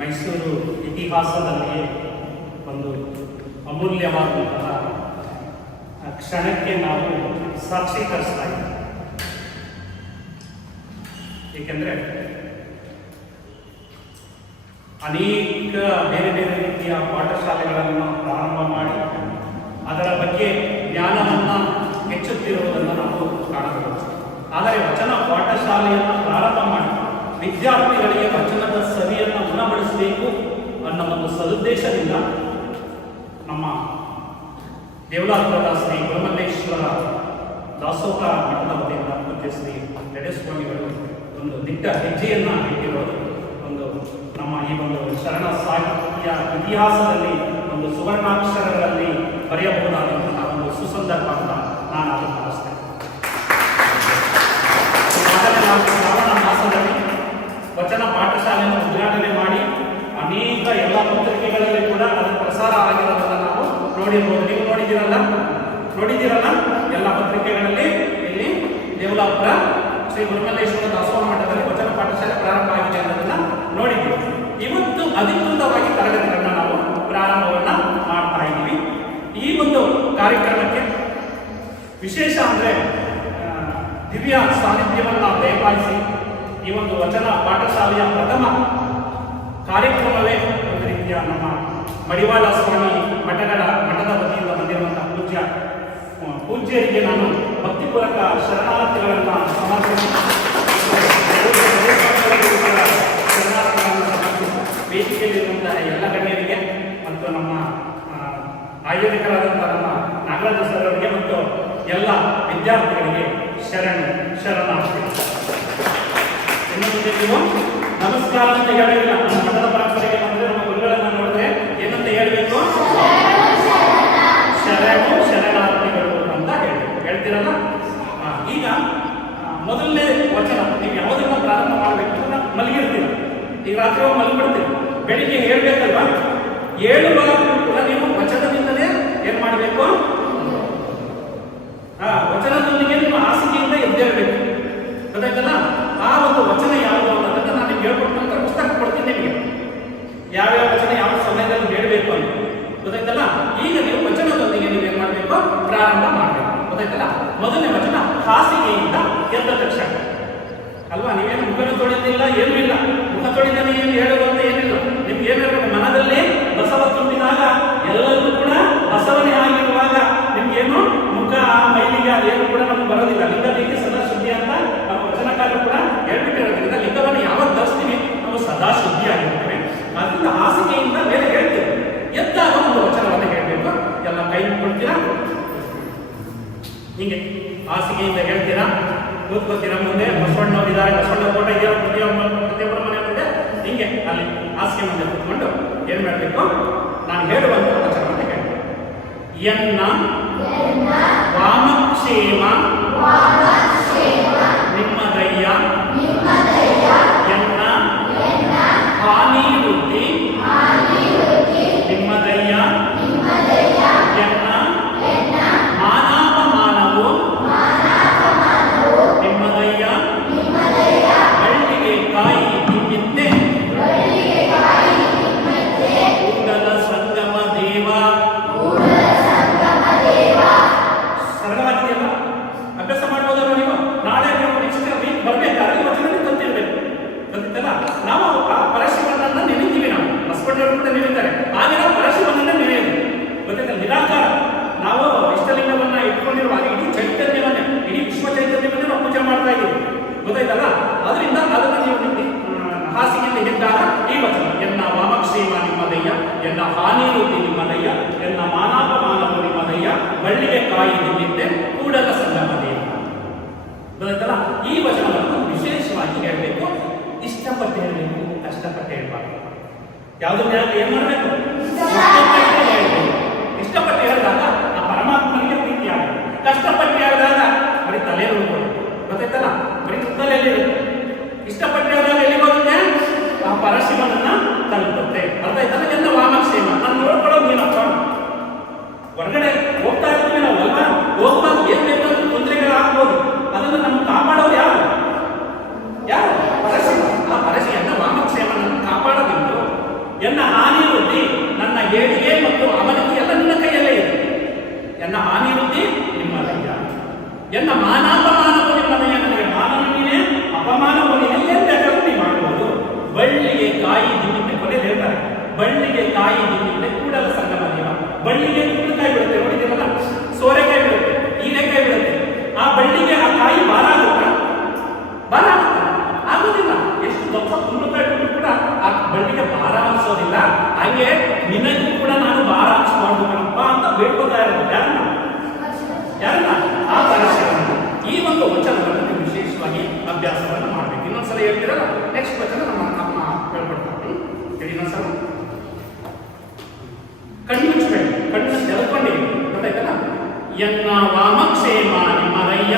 ಮೈಸೂರು ಇತಿಹಾಸದಲ್ಲಿಯೇ ಒಂದು ಅಮೂಲ್ಯವಾದಂತಹ ಕ್ಷಣಕ್ಕೆ ನಾವು ಸಾಕ್ಷೀಕರಿಸ್ತಾ ಇದ್ದೀವಿ. ಏಕೆಂದರೆ ಅನೇಕ ಬೇರೆ ಬೇರೆ ರೀತಿಯ ಪಾಠಶಾಲೆಗಳನ್ನು ಪ್ರಾರಂಭ ಮಾಡಿ ಅದರ ಬಗ್ಗೆ ಜ್ಞಾನವನ್ನು ಹೆಚ್ಚುತ್ತಿರುವುದನ್ನು ನಾವು ಕಾಣಬಹುದು. ಆದರೆ ವಚನ ಪಾಠಶಾಲೆಯನ್ನು ಪ್ರಾರಂಭ ಮಾಡಿ ವಿದ್ಯಾರ್ಥಿಗಳಿಗೆ ವಚನದ ಸವಿಯನ್ನು ಗುಣಪಡಿಸಬೇಕು ಅನ್ನೋ ಒಂದು ಸದುದ್ದೇಶದಿಂದ ನಮ್ಮ ದೇವಲಾಪುರದ ಶ್ರೀ ಗುರುಮಲ್ಲೇಶ್ವರ ದಾಸೋಹ ಮಠದ ವತಿಯಿಂದ ಮತ್ತೆ ಶ್ರೀ ನಡೆಸ್ವಾಮಿಗಳು ಒಂದು ದಿಟ್ಟ ಹೆಜ್ಜೆಯನ್ನು ಇಟ್ಟಿರೋದು ಒಂದು ನಮ್ಮ ಈ ಒಂದು ಶರಣ ಸಾಹಿತ್ಯ ಇತಿಹಾಸದಲ್ಲಿ ಒಂದು ಸುವರ್ಣಾಕ್ಷರಗಳಲ್ಲಿ ಬರೆಯಬಹುದಾದಂತಹ ಒಂದು ಸುಸಂದರ್ಭ ಅಂತ ನಾನು ಅದನ್ನು ಭಾವಿಸ್ತೇನೆ ಶ್ರಾವಣ ಮಾಸದಲ್ಲಿ ಎಲ್ಲ ಪತ್ರಿಕೆಗಳಲ್ಲಿ ಕೂಡ ಅದು ಪ್ರಸಾರ ಆಗಿರೋದನ್ನ ನಾವು ನೋಡಿರ್ಬೋದು. ನೀವು ನೋಡಿದ್ದೀರಲ್ಲ? ನೋಡಿದ್ದೀರಲ್ಲ? ಎಲ್ಲ ಪತ್ರಿಕೆಗಳಲ್ಲಿ ಇಲ್ಲಿ ದೇವಲಾಪುರ ಶ್ರೀ ಗುರುಮಲ್ಲೇಶ್ವರ ದಾಸೋಹ ಮಠದಲ್ಲಿ ವಚನ ಪಾಠಶಾಲೆ ಪ್ರಾರಂಭ ಆಗಿದೆ ಅನ್ನೋದನ್ನ ನೋಡಿದ್ದೀವಿ. ಇವತ್ತು ಅಧಿಕೃತವಾಗಿ ತರಗತಿಗಳನ್ನ ನಾವು ಪ್ರಾರಂಭವನ್ನ ಮಾಡ್ತಾ ಇದ್ದೀವಿ. ಈ ಒಂದು ಕಾರ್ಯಕ್ರಮಕ್ಕೆ ವಿಶೇಷ ಅಂದ್ರೆ ದಿವ್ಯ ಸಾನ್ನಿಧ್ಯವನ್ನ ದಯಪಾಲಿಸಿ ಈ ಒಂದು ವಚನ ಪಾಠಶಾಲೆಯ ಪ್ರಥಮ ಕಾರ್ಯಕ್ರಮವೇ ರೀತಿಯ ನಮ್ಮ ಮಡಿವಾಲ ಸ್ವಾಮಿ ಮಠಗಳ ಮಠದ ವತಿಯಿಂದ ಬಂದಿರುವಂತಹ ಪೂಜ್ಯ ಪೂಜ್ಯರಿಗೆ ನಾನು ಭಕ್ತಿಪೂರ್ವಕ ಶರಣಾರ್ಥಿಗಳನ್ನು ವೇದಿಕೆಯಲ್ಲಿರುವಂತಹ ಎಲ್ಲ ಗಣ್ಯರಿಗೆ ಮತ್ತು ನಮ್ಮ ಆಯೋಜಕರಾದಂತಹ ನಮ್ಮ ನಾಗರಾಜ ಮತ್ತು ಎಲ್ಲ ವಿದ್ಯಾರ್ಥಿಗಳಿಗೆ ಶರಣ ಶರಣಾರ್ಥಿ ಇನ್ನು ಮುಂದೆ ನೀವು ನಮಸ್ಕಾರ ಅಂತ ಹೇಳಿಲ್ಲ ನಮ್ಮ ಮಠದ ಪರಂಪರೆಗೆ ಬಂದ್ರೆ ನಮ್ಮ ಗುರುಗಳನ್ನ ನೋಡಿದ್ರೆ ಏನಂತ ಹೇಳ್ಬೇಕು ಶರಣು ಶರಣಾರ್ಥಿಗಳು ಅಂತ ಹೇಳ್ಬೇಕು ಹೇಳ್ತೀರಲ್ಲ ಆ, ಈಗ ಆ, ಮೊದಲನೇ ವಚನ ನೀವು ಯಾವುದನ್ನ ಪ್ರಾರಂಭ ಮಾಡಬೇಕು ಮಲಗಿರ್ತೀರ. ಈಗ ರಾತ್ರಿ ಮಲಗಿಬಿಡ್ತೀರಿ. ಬೆಳಿಗ್ಗೆ ಹೇಳ್ಬೇಕಲ್ವಾ? ಏಳುವಾಗಲೂ ಕೂಡ ನೀವು ವಚನದಿಂದಲೇ ಏನ್ ಮಾಡಬೇಕು? ಆ ವಚನದೊಂದಿಗೆ ನಿಮ್ಮ ಆಸಕ್ತಿಯಿಂದ ಎದ್ದೇಳಬೇಕು. ಗೊತ್ತಾಯ್ತಲ್ಲ? ಆ ಒಂದು ವಚನ ಯಾವುದು ಅನ್ನೋದನ್ನ ನಾನು ನಿಮ್ಗೆ ಹೇಳ್ಕೊಟ್ಟು ನಂತರ ಪುಸ್ತಕ ಕೊಡ್ತೀನಿ ನಿಮಗೆ ಯಾವ್ಯಾವ ವಚನ ಯಾವ ಸಮಯದಲ್ಲಿ ಹೇಳಬೇಕು ಅಂತ ಗೊತ್ತಾಯ್ತಲ್ಲ ಈಗ ನೀವು ವಚನದೊಂದಿಗೆ ನೀವು ಏನ್ ಮಾಡಬೇಕು ಪ್ರಾರಂಭ ಮಾಡಬೇಕು ಗೊತ್ತಾಯ್ತಲ್ಲ ಮೊದಲನೇ ವಚನ ಹಾಸಿಗೆಯಿಂದ ಎದ್ದ ತಕ್ಷಣ ಮುಖನ ತೊಳೆದಿಲ್ಲ ಏನೂ ಇಲ್ಲ. ಮುಖ ತೊಳಿತಾನೆ ಏನು ಅಂತ ಏನಿಲ್ಲ. ನಿಮ್ಗೆ ಏನಿರಬೇಕು ಮನದಲ್ಲಿ ಬಸವ ತುಂಬಿದಾಗ ಎಲ್ಲರೂ ಕೂಡ ಬಸವನೇ ಆಗಿರುವಾಗ ನಿಮ್ಗೇನು ಮುಖ, ಆ ಮೈಲಿಗೆ ಅದೇನು ಕೂಡ ನಮ್ಗೆ ಬರೋದಿಲ್ಲ. ಲಿಂಗ ದೇಹಕ್ಕೆ ಸದಾ ಶುದ್ಧಿ ಅಂತ ನಾವು ವಚನಕಾರ ಕೂಡ ಹೇಳ್ಬಿಟ್ಟಿರೋದ್ರಿಂದ ಲಿಂಗವನ್ನು ಯಾವಾಗ ಧರಿಸ್ತೀವಿ? ನಾವು ಸದಾ ಶುದ್ಧಿ ಆಗಿರ್ತೇವೆ. ಅದರಿಂದ ಹಾಸಿಗೆಯಿಂದ ಮೇಲೆ ಹೇಳ್ತೇವೆ. ಎದ್ದಾಗ ಒಂದು ವಚನವನ್ನು ಹೇಳಬೇಕು. ಎಲ್ಲ ಕೈ ಮುಟ್ಕೊಳ್ತೀರಾ? ಹಿಂಗೆ ಹಾಸಿಗೆಯಿಂದ ಹೇಳ್ತೀರಾ? ಕೂತ್ಕೊಳ್ತೀರಾ ಮುಂದೆ? ಬಸವಣ್ಣವ್ರು ಇದ್ದಾರೆ ಬಸವಣ್ಣ ಫೋಟೋ ಇದೆಯಾ ಪ್ರತಿಯೊಬ್ಬ ಪ್ರತಿಯೊಬ್ಬರ ಮನೆ ಮುಂದೆ ಹಿಂಗೆ ಅಲ್ಲಿ ಹಾಸಿಗೆ ಮುಂದೆ ಕೂತ್ಕೊಂಡು ಏನ್ ಮಾಡಬೇಕು ನಾನು ಹೇಳುವಂತ ವಚನವನ್ನು ಹೇಳಿ ಎನ್ನ ವಾಮಕ್ಷೇಮ ನಿಮ್ಮದಯ್ಯ ಎನ್ನ ವಾಮಕ್ಷೇಮ ನಿಮ್ಮರಯ್ಯ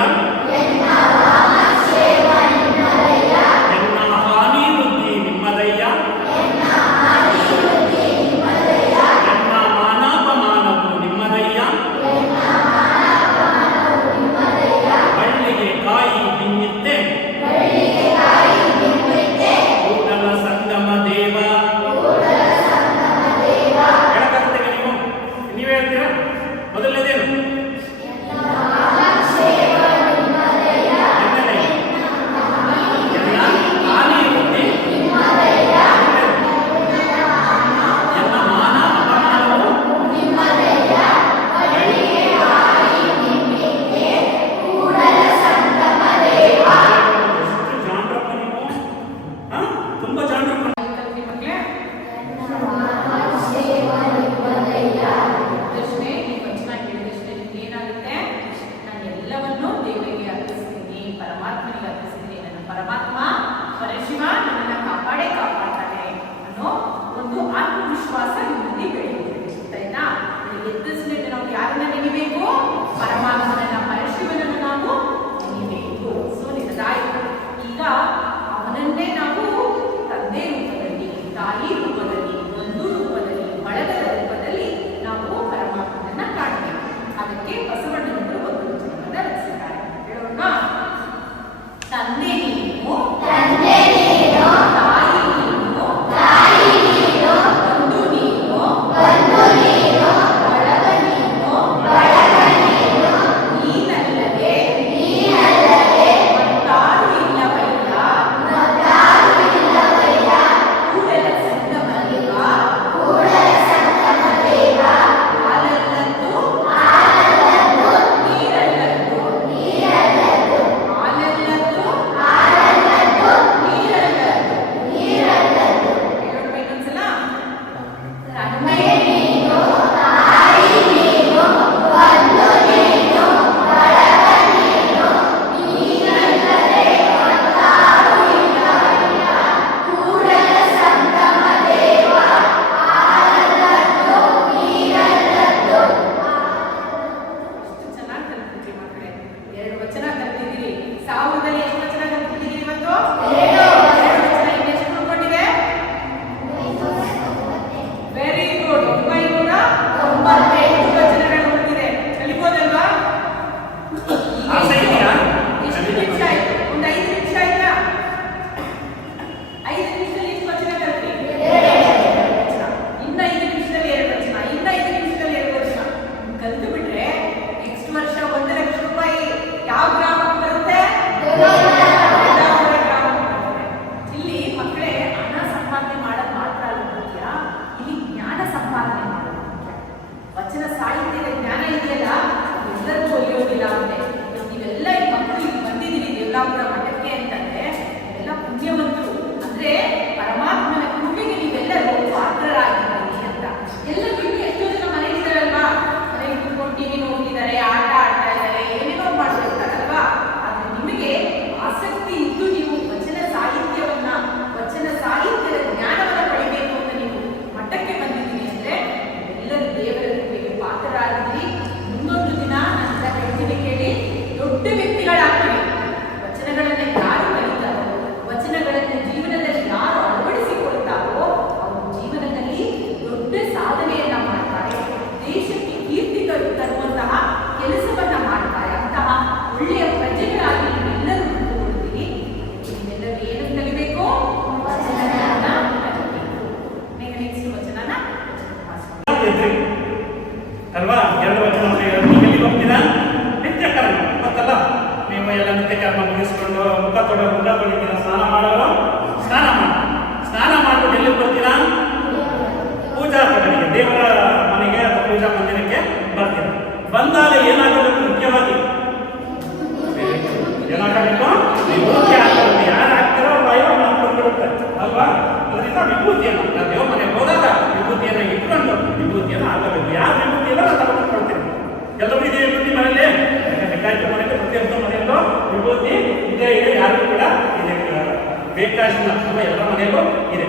ಮುಗಿಸ್ಕೊಂಡು ಮುಖ ತೊಡ ಮುಖ ತೊಳಿತೀರ ಸ್ನಾನ ಮಾಡೋರು? ಸ್ನಾನ ಮಾಡಿ. ಸ್ನಾನ ಮಾಡ್ಬಿಟ್ಟು ಎಲ್ಲಿ ಬರ್ತೀರಾ? ಪೂಜಾ ದೇವರ ಮನೆಗೆ ಅಥವಾ ಪೂಜಾ ಮಂದಿರಕ್ಕೆ ಬರ್ತೀರ. ಬಂದಾಗ ಏನಾಗಬೇಕು ಮುಖ್ಯವಾಗಿ? ಏನಾಗಬೇಕು? ವಿಭೂತಿ ಯಾರು ಹಾಕ್ತಾರೋ ಬಾಯೋ ಅಲ್ವಾ? ಅದರಿಂದ ವಿಭೂತಿಯನ್ನು ನಾವು ದೇವ ಮನೆಗೆ ಹೋದಾಗ ವಿಭೂತಿಯನ್ನ ಇಟ್ಕೊಂಡು ವಿಭೂತಿಯನ್ನು ಹಾಕಬೇಕು. ಯಾರು ವಿಭೂತಿ ಇಲ್ಲ ಕೊಡ್ತೀವಿ ಎಲ್ಲರೂ ಇದೆ ವಿಭೂತಿ ಮನೆಯಲ್ಲಿ? ಬೇಕಾಯ್ತು ವಿಭೂತಿ ಇದೇ ಇದೆ ಯಾರಿಗೂ ಕೂಡ ಇದೆ ಅಥವಾ ಎಲ್ಲ ಮನೆಯಲ್ಲೂ ಇದೆ.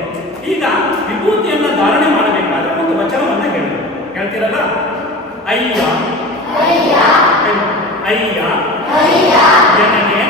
ಈಗ ವಿಭೂತಿಯನ್ನ ಧಾರಣೆ ಮಾಡಬೇಕಾದ್ರೆ ಒಂದು ವಚನವನ್ನ ಹೇಳಿ ಹೇಳ್ತೀರಲ್ಲ? ಅಯ್ಯ. ಅಯ್ಯ. ಅಯ್ಯ. ಜನಗೆ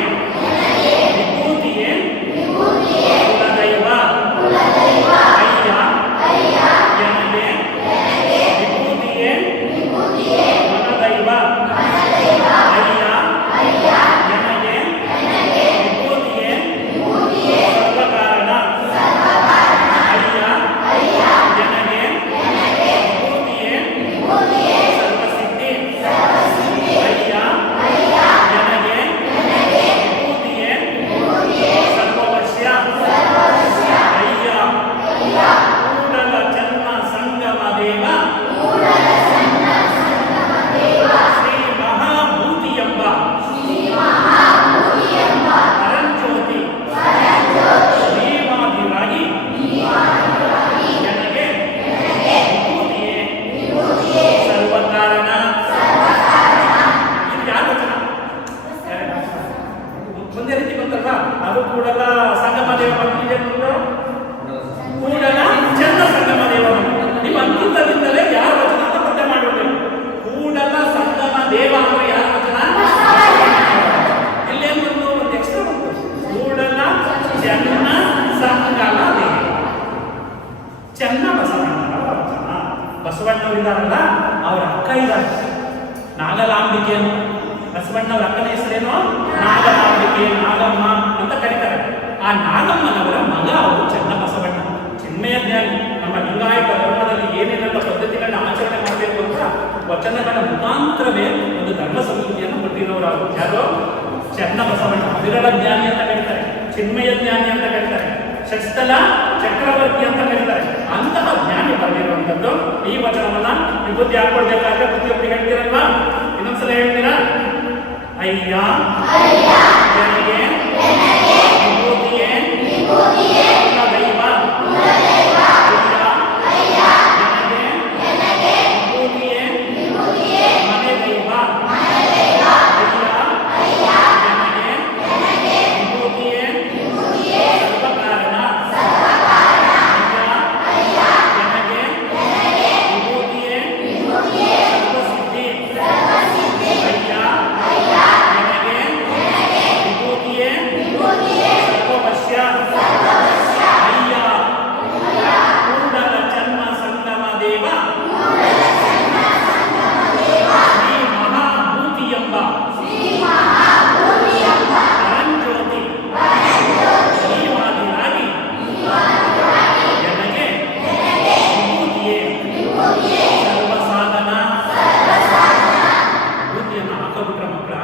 ಹಾಕಬಿಟ್ರೆ ಮಕ್ಕಳ,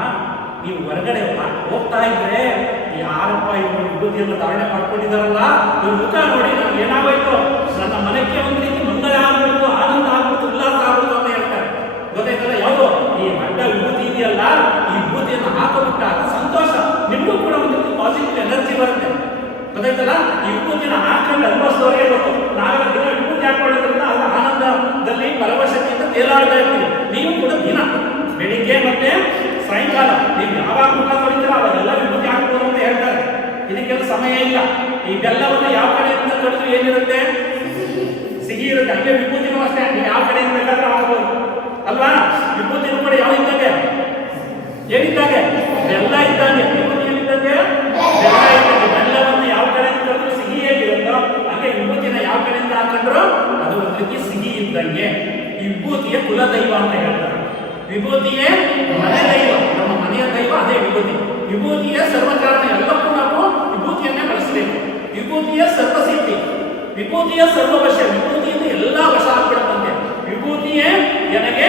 ನೀವು ಹೊರಗಡೆ ಹೋಗ್ತಾ ಇದ್ರೆ, ಯಾರಪ್ಪ ಇವರು ವಿಭೂತಿಯನ್ನು ಧಾರಣೆ ಮಾಡ್ಕೊಂಡಿದಾರಲ್ಲ, ಇವ್ರ ಮುಖ ನೋಡಿ ನಮ್ಗೆ ಏನಾಗೋಯ್ತು? ನನ್ನ ಮನೆಗೆ ಒಂದು ರೀತಿ ಮಂಗಳ ಆಗ್ಬೇಕು ಆನಂದ ಆಗ್ಬೇಕು ಉಲ್ಲಾಸ ಆಗ್ಬೇಕು ಅಂತ ಹೇಳ್ತಾರೆ. ಗೊತ್ತಾಯ್ತಲ್ಲ? ಯಾವುದು? ಈ ಅಡ್ಡ ವಿಭೂತಿ ಇದೆಯಲ್ಲ, ಈ ವಿಭೂತಿಯನ್ನು ಹಾಕೋಬಿಟ್ಟಾಗ ಸಂತೋಷ. ನಿಮಗೂ ಕೂಡ ಒಂದು ಪಾಸಿಟಿವ್ ಎನರ್ಜಿ ಬರುತ್ತೆ. ಗೊತ್ತಾಯ್ತಲ್ಲ? ಈ ವಿಭೂತಿನ ಹಾಕೊಂಡು ಅನುಭವಿಸೋರಿಗೆ ಗೊತ್ತು ನಾವೆಲ್ಲ ದಿನ ವಿಭೂತಿ ಹಾಕೊಳ್ಳೋದ್ರಿಂದ ಅದರ ಆನಂದದಲ್ಲಿ, ಪರವಶತೆಯಿಂದ ತೇಲಾಡ್ತಾ ಇರ್ತೀವಿ. ನೀವು ಕೂಡ ದಿನ ಬೆಳಿಗ್ಗೆ ಮತ್ತೆ ಸಾಯಂಕಾಲ. ನೀವು ಯಾವಾಗ ಮುಖ ತೊಳಿತೀರ ಅವಾಗೆಲ್ಲ ವಿಭೂತಿ ಹಾಕ್ಬೋದು ಅಂತ ಹೇಳ್ತಾರೆ. ಇದಕ್ಕೆಲ್ಲ ಸಮಯ ಇಲ್ಲ. ಈ ಬೆಲ್ಲವನ್ನು ಯಾವ ಕಡೆಯಿಂದ ತೊಳೆದು ಏನಿರುತ್ತೆ? ಸಿಹಿ ಇರುತ್ತೆ. ಹಂಗೆ ವಿಭೂತಿನೂ ಅಷ್ಟೇ. ನೀವು ಯಾವ ಕಡೆಯಿಂದ ಬೇಕಾದ್ರೆ ಹಾಕ್ಬೋದು. ಅಲ್ವಾ? ವಿಭೂತಿನೂ ಕೂಡ ಯಾವ ಇದ್ದಂಗೆ? ಏನಿದ್ದಾಗೆ? ಬೆಲ್ಲ ಇದ್ದಾಗೆ. ವಿಭೂತಿ ಏನಿದ್ದಂಗೆ? ಬೆಲ್ಲ ಬೆಲ್ಲವನ್ನು ಯಾವ ಕಡೆಯಿಂದ ತೊಳೆದ್ರೆ ಸಿಹಿ ಹೇಗಿರುತ್ತೋ ಹಾಗೆ ವಿಭೂತಿನ ಯಾವ ಕಡೆಯಿಂದ ಹಾಕೊಂಡ್ರು? ಅದು ಒಂದು ರೀತಿ ಸಿಹಿ ಇದ್ದಂಗೆ. ವಿಭೂತಿಯ ಕುಲದೈವ ಅಂತ ಹೇಳ್ತಾರೆ. ವಿಭೂತಿಯೇ ಮನೆ ದೈವ. ನಮ್ಮ ಮನೆಯ ದೈವ ಅದೇ ವಿಭೂತಿ. ವಿಭೂತಿಯ ಸರ್ವಕಾರಣ ಎಲ್ಲಕ್ಕೂ ನಾವು ವಿಭೂತಿಯನ್ನೇ ಬಳಸಬೇಕು. ವಿಭೂತಿಯ ಸರ್ವಸಿದ್ಧಿ. ವಿಭೂತಿಯ ಸರ್ವವಶ. ವಿಭೂತಿಯಿಂದ ಎಲ್ಲ ವಶ ಆಗ್ಬಿಡುತ್ತಂತೆ. ವಿಭೂತಿಯೇ ನನಗೆ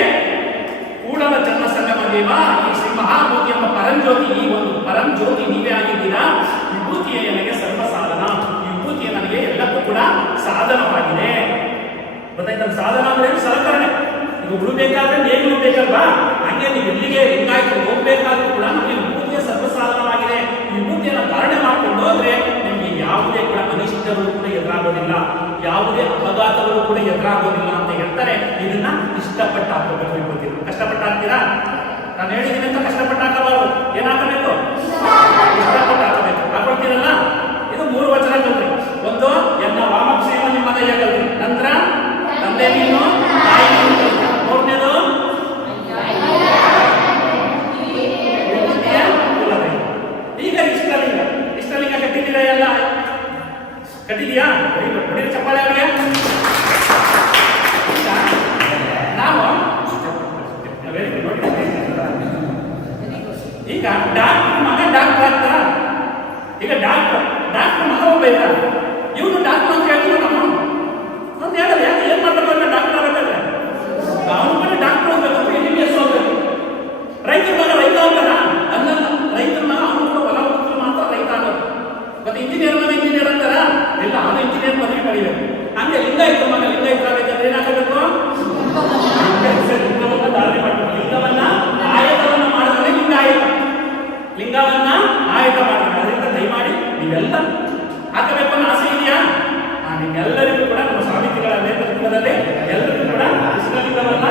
ಕೂಡಲ ಜನ್ಮ ಸಂಗಮ ದೇವ. ಈ ಶ್ರೀ ಮಹಾಭೂತಿ ಎಂಬ ಪರಂಜ್ಯೋತಿ ಈ ಒಂದು ಪರಂಜ್ಯೋತಿ ನೀವೇ ಆಗಿದ್ದೀರಾ? ವಿಭೂತಿಯೇ ನನಗೆ ಸರ್ವ ಸಾಧನ ವಿಭೂತಿಯ ನನಗೆ ಎಲ್ಲಕ್ಕೂ ಕೂಡ ಸಾಧನವಾಗಿದೆ. ಗೊತ್ತಾಯ್ತು? ಸಾಧನ ಅಂದ್ರೆ? ಸಲಕರಣೆ. ಒಬ್ಬರು ಬೇಕಾದ್ರೆ ಮೇಲ್ಗಳು ಬೇಕಲ್ವಾ ಹಾಗೆ ನೀವು ಎಲ್ಲಿಗೆ ಲಿಂಗಾಯಿತು ಹೋಗ್ಬೇಕಾದ್ರೂ ಕೂಡ ನಮಗೆ ವಿಭೂತಿಯ ಸರ್ವಸಾಧನವಾಗಿದೆ ವಿಭೂತಿಯನ್ನು ಧಾರಣೆ ಮಾಡಿಕೊಂಡು ಹೋದ್ರೆ ನಿಮಗೆ ಯಾವುದೇ ಕೂಡ ಅನಿಷ್ಟಗಳು ಕೂಡ ಎದುರಾಗೋದಿಲ್ಲ. ಯಾವುದೇ ಅಪಘಾತಗಳು ಕೂಡ ಎದುರಾಗೋದಿಲ್ಲ ಅಂತ ಹೇಳ್ತಾರೆ. ಇದನ್ನ ಇಷ್ಟಪಟ್ಟು ಹಾಕೋಬೇಕು ವಿಭೂತಿ ಕಷ್ಟಪಟ್ಟು ಹಾಕ್ತೀರಾ ನಾನು ಹೇಳಿದ್ದೀನಿ ಅಂತ ಕಷ್ಟಪಟ್ಟು ಹಾಕಬಾರದು ಏನಾಗಬೇಕು? ಇಷ್ಟಪಟ್ಟು ಹಾಕಬೇಕು ಹಾಕೊಳ್ತೀರಲ್ಲ ಲಿಂಗವನ್ನ ಆಯತ ಮಾಡ್ತಾರೆ ಅದರಿಂದ ದಯಮಾಡಿ ನೀವೆಲ್ಲ ಹಾಕಬೇಕು ಅನ್ನೋ ಆಸೆ ಇದೆಯಾ? ನಿಮ್ಮೆಲ್ಲರಿಗೂ ಕೂಡ ನಮ್ಮ ಸ್ವಾಮೀಜಿಗಳ ನೇತೃತ್ವದಲ್ಲಿ ಎಲ್ಲರಿಗೂ ಕೂಡ ಇಷ್ಟಲಿಂಗವನ್ನ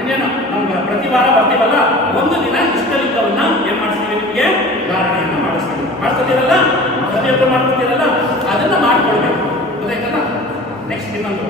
ಇನ್ನೇನು ನಮ್ಗೆ ಪ್ರತಿ ವಾರ ಬರ್ತೀವಲ್ಲ ಒಂದು ದಿನ ಇಷ್ಟಲಿಂಗವನ್ನ ಏನ್ ಮಾಡಿಸ್ತೀವಿ ನಿಮಗೆ? ಧಾರಣೆಯನ್ನು ಮಾಡಿಸ್ತೀವಿ. ಮಾಡ್ಕೊತೀರಲ್ಲ ಮಾಡ್ತಿದ್ದೀರಲ್ಲ ಮಾಡ್ಕೊತೀರಲ್ಲ ಅದನ್ನ ಮಾಡ್ಕೊಳ್ಬೇಕು. ಗೊತ್ತಾಯ್ತಲ್ಲ? ನೆಕ್ಸ್ಟ್ ಇನ್ನೊಂದು.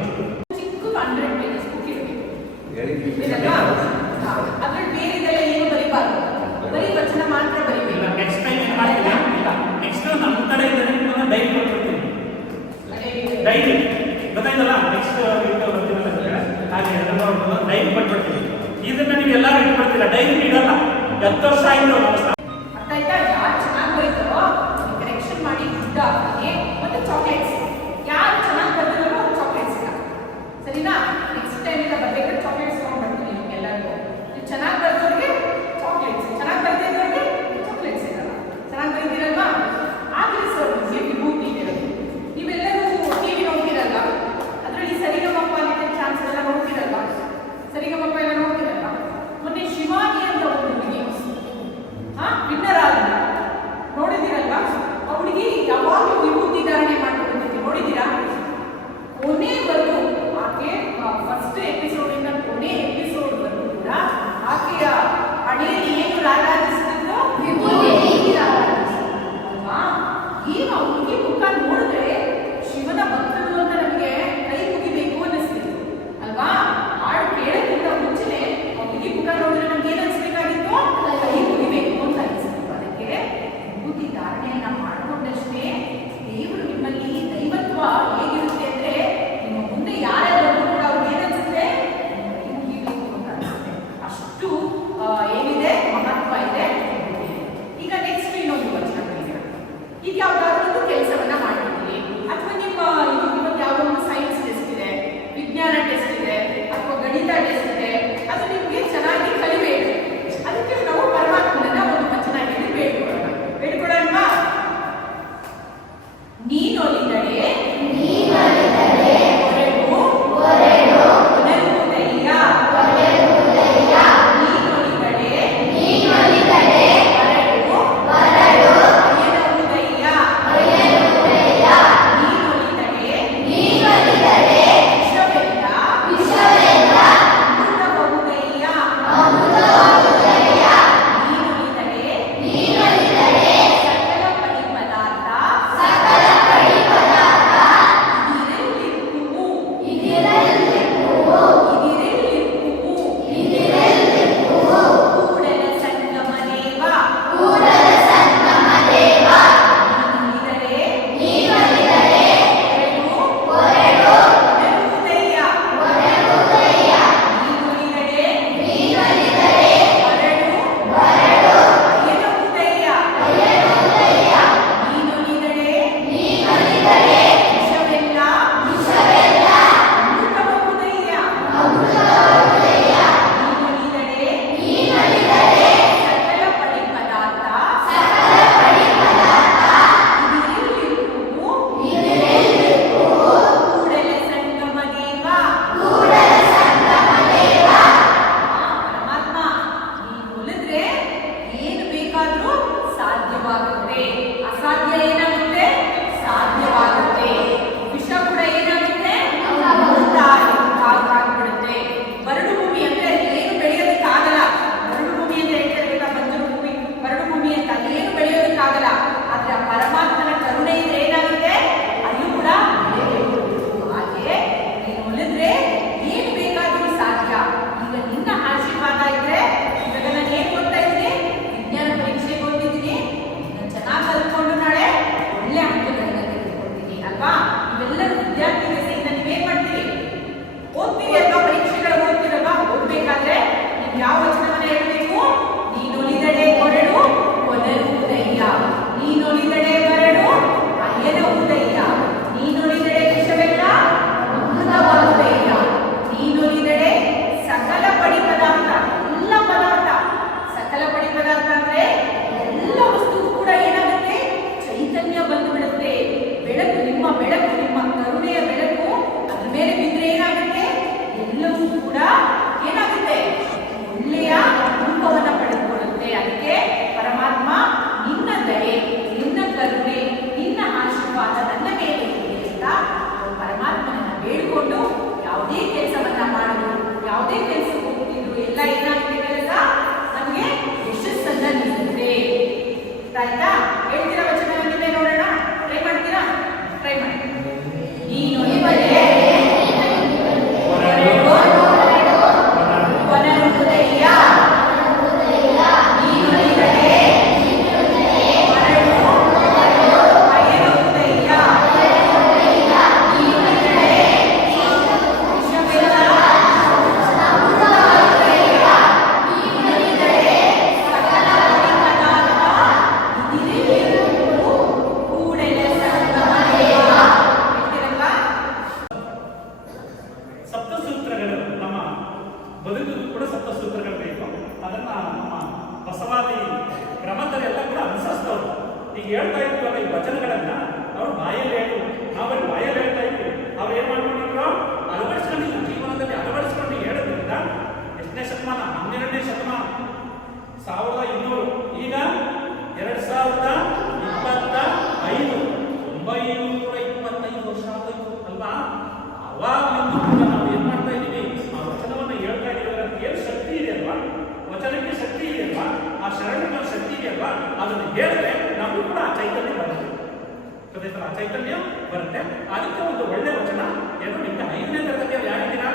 ಬರುತ್ತೆ. ಅದಕ್ಕೆ ಒಂದು ಒಳ್ಳೆ ವಚನ. ಏನು, ನಿಮ್ಗೆ ಐದನೇ ತರಗತಿಯಲ್ಲಿ ಯಾರಿದ್ದೀರಾ?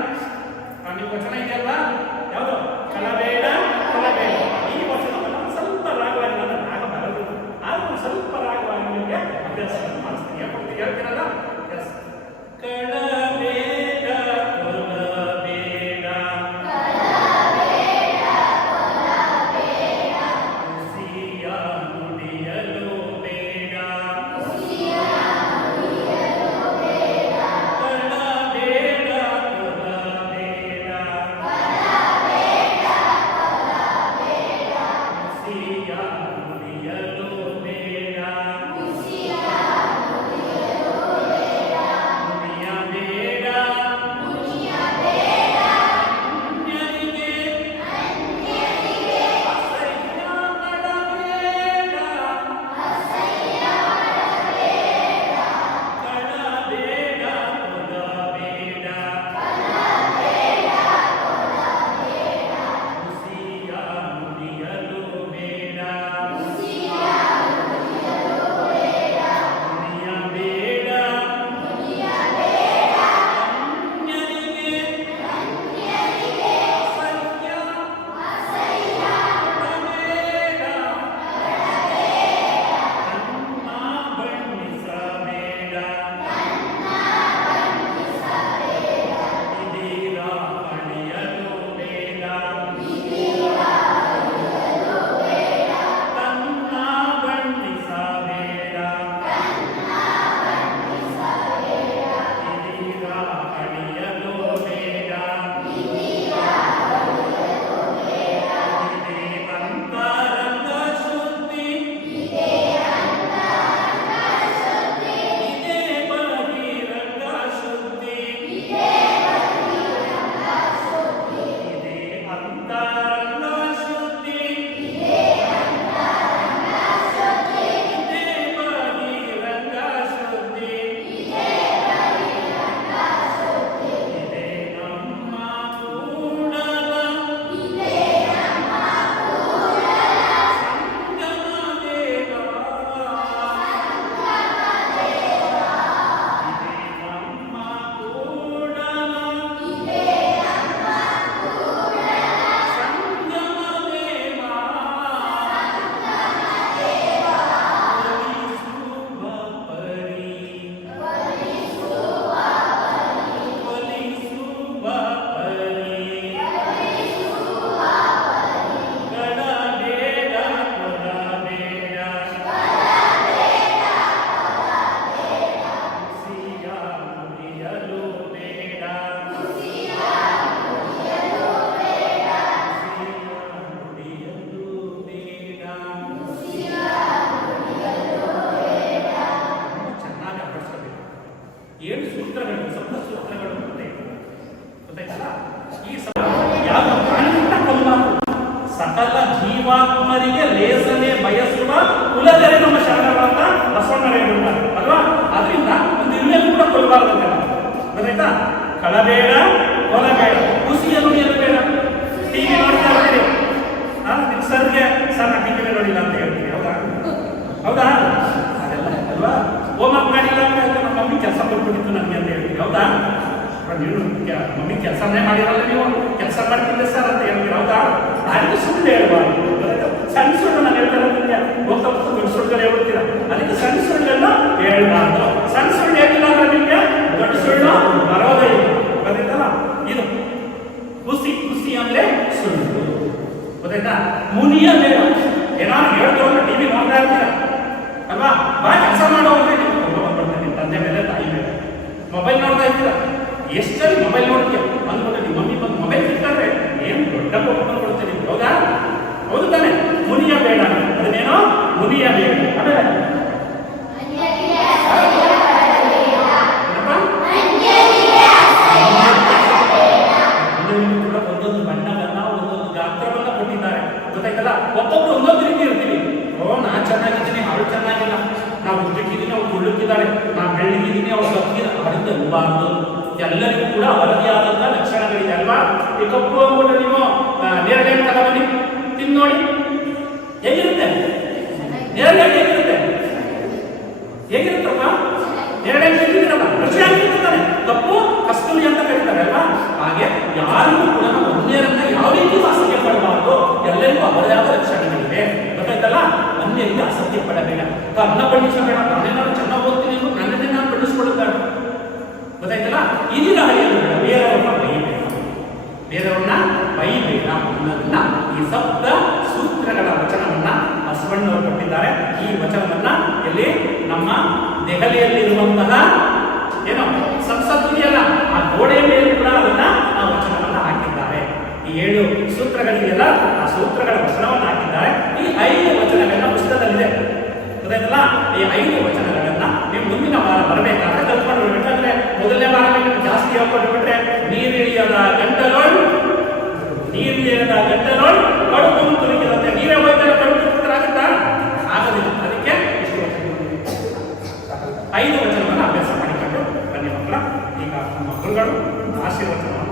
ನಿಮ್ಮ ವಚನ ಇದೆಯಲ್ಲ ಯಾವುದು? ಕಲವೇ trabalho que começaram a tem no final da área, ainda sou. ಭಾಗಿಯಾದಂತಹ ಲಕ್ಷಣಗಳಿದೆ ಅಲ್ವಾ ಈ ಕಪ್ಪು ಅಂಬುದು ನೀವು ನೇರಳೆ ತಗೊಂಡು ಟಿಪ್ಪಣಿ ಅವರು ಕೊಟ್ಟಿದ್ದಾರೆ. ಈ ವಚನವನ್ನ ಇಲ್ಲಿ ನಮ್ಮ ದೆಹಲಿಯಲ್ಲಿ ಇರುವಂತಹ ಏನೋ ಸಂಸತ್ತು ಇದೆಯಲ್ಲ ಆ ಗೋಡೆಯ ಮೇಲೆ ಕೂಡ ಅದನ್ನ ಆ ವಚನವನ್ನ ಹಾಕಿದ್ದಾರೆ. ಈ ಏಳು ಸೂತ್ರಗಳಿಗೆಲ್ಲ ಆ ಸೂತ್ರಗಳ ವಚನವನ್ನು ಹಾಕಿದ್ದಾರೆ. ಈ ಐದು ವಚನಗಳನ್ನ ಪುಸ್ತಕದಲ್ಲಿದೆ. ಅದೇನಲ್ಲ ಈ ಐದು ವಚನಗಳನ್ನ ನೀವು ಮುಂದಿನ ವಾರ ಬರಬೇಕಾದ್ರೆ ಕಲ್ತ್ಕೊಂಡು ಬಿಟ್ಟಂದ್ರೆ ಮೊದಲನೇ ವಾರ ಜಾಸ್ತಿ ಹೇಳ್ಕೊಂಡು ಬಿಟ್ರೆ ನೀರಿಳಿಯದ ಗಂಟಲು ನೀರಿಳಿಯದ ಗಂಟಲೋಳ್ ಕಡುಕೊಂಡು ಗೊತ್ತಾಗುತ್ತಾ ಆಗೋದಿಲ್ಲ ಅದಕ್ಕೆ ಇಷ್ಟು ಐದು ವಚನವನ್ನು ಅಭ್ಯಾಸ ಮಾಡಿಕೊಂಡು ಬನ್ನಿ ಮಕ್ಕಳ. ಈಗ ಮಕ್ಕಳುಗಳು ಆಶೀರ್ವಚನವನ್ನು